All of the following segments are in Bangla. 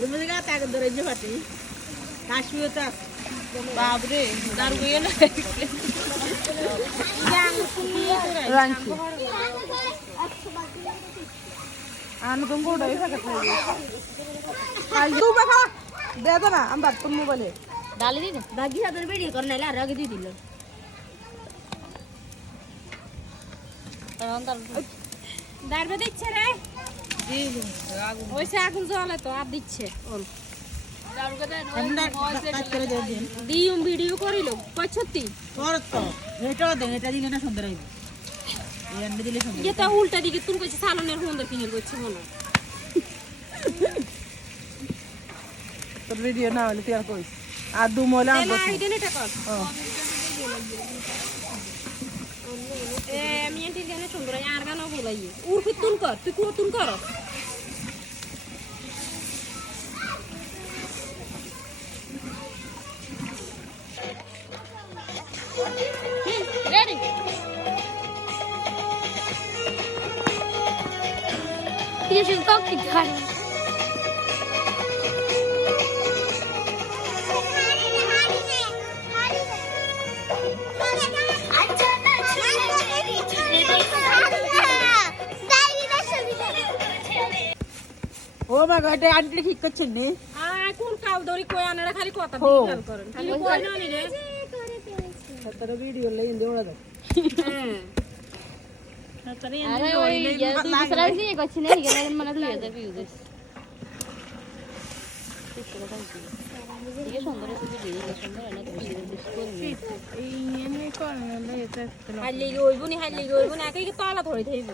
তুমি গা তাকে ধরে যে পাটি কাশ্মীরটা বাবরে দারু গিয়ে না রাঞ্চি আনো তুমি কোটাই থাকে কাল তু বাবা দে দাও না আমি বাদ তুমি মোবাইলে ডালি দিন দাগি হাতের ভিডিও করে নাইলে আর আগে দিয়ে দিল দাঁড়বে দিচ্ছে রে ওইসে আগুন জ্বলে তো আর দিচ্ছে ওর দিম ভিডিও করিল সত্যি এটা দিলে না সুন্দর হইবে দিলে সুন্দর এটা উল্টা দিকে তুমি কইছে সালনের সুন্দর কিনে কইছে মনে তোর ভিডিও না হলে তুই আর কইস আর দু মলে আনবো আইডেন্টিটা কর আমি এটি গানে সুন্দর আর গানও বলাই উর তুন কর তুই কো তুন কর রেডি ये शुरू तो किधर ও মা গড আন্টি ঠিক করছেন নি কোন কাল ধরি কই আনারা খালি কথা বিজ্ঞান করেন খালি কই না নি রে তোর ভিডিও লই দেওড়া দাও আরে ওই দুসরা দিয়ে কইছ না নি গেলে মানে 2000 ভিউ দিস এই সুন্দর আছে ভিডিও সুন্দর না তো এই এনে কোন না এটা হাইলে হইবনি আকে কি তলা ধরে থাইব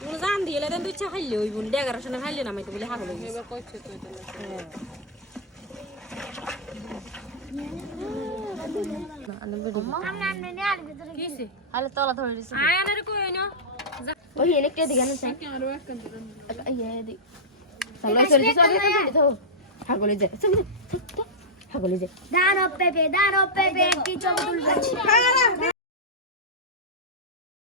কোন জান দিলে দেন দুইটা হাইলে হইবনি ডেগারেশন হাইলে না মাইতে বলে হাগল এবার কইছে তো এটা আলে তলা ধরে দিছে আয় আনারে কই না ওই এনেকটা দিকে না সাই আরো এক এই দি সালা চলে দিছো হাগলে যা হাগলে যা দাঁড়ো পেপে কি চোখ তুলবে